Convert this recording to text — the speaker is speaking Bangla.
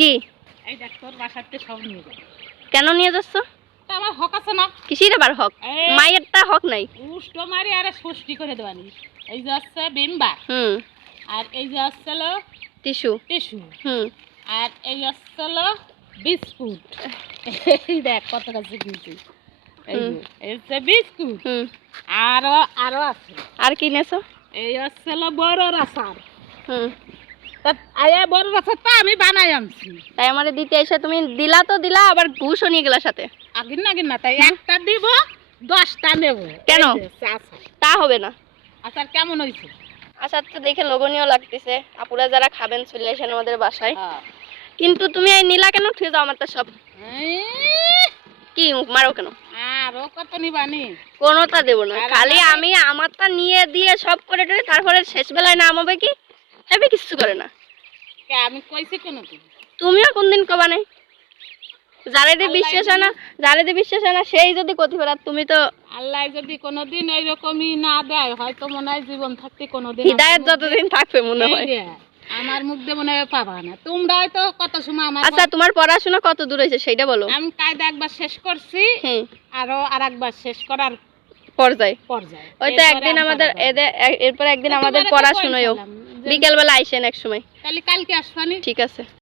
কি এই দেখ তোর বাসাতে সব নিয়ে যাবে। কেন নিয়ে যাচ্ছ? তা আমার হক আছে না? কিসির আবার হক? এই মায়েরটা হক নাই। উষ্ট মারি আরে ষষ্ঠী করে দেবানি। এই যে আছে বিম্বা আর এই যে আছে টিস্যু। টিস্যু আর এই আছে বিস্কুট। এই দেখ কত কাছে কিনছি। এই যে এই যে বিস্কুট আরো আরো আছে। আর কি নেছো? এই আছে বড় আচার। তা আয়া বড় আচার তা আমি বানাই আনছি। তাই আমারে দিতে এসে তুমি দিলা তো দিলা, আবার ঘুষও নিয়ে গেলা সাথে। আগিন না তাই একটা দিব 10টা নেব। কেন? এই যে আচার। তা হবে না। আচার কেমন হইছে? আচার তো দেখে লোভনীয় লাগতেছে, আপুরা যারা খাবেন চলে আসেন আমাদের বাসায়। কিন্তু তুমি এই নীলা কেন উঠে যাও আমারটা সব? কি মুখ মারো কেন? আরো কত নিবানি? কোনোটা দেবো না, খালি আমি আমারটা নিয়ে দিয়ে সব করে টরে তারপরে শেষ বেলায় নামাবে কি হেবে কিছু করে না। কে আমি কইছি কোনদিন? তুমিও কোনদিন কবা নাই। যারে বিশ্বাস হয় না সেই যদি কতি পারে, তুমি তো আল্লাহ যদি কোনদিন এইরকমই না দেয় হয়তো মনে হয় জীবন থাকতে কোনদিন হিদায়াত যতদিন থাকবে মনে হয় আমার মুখ দিয়ে মনে হয় পাবা না। তোমরা হয়তো কত সময় আমার আচ্ছা তোমার পড়াশোনা কত দূর হয়েছে সেইটা বলো। আমি কায়দা একবার শেষ করছি, আরো আরেকবার শেষ করার পর্যায়ে ওই তো এরপরে একদিন আর আমাদের পড়া যাবে এরপর একদিন না। আমাদের তোমারে তো পড়াশোনায়ও কইছিলাম যে বিকেলবেলা আইসেন এক সময়। তাহলে কালকে আসবানি। ঠিক আছে।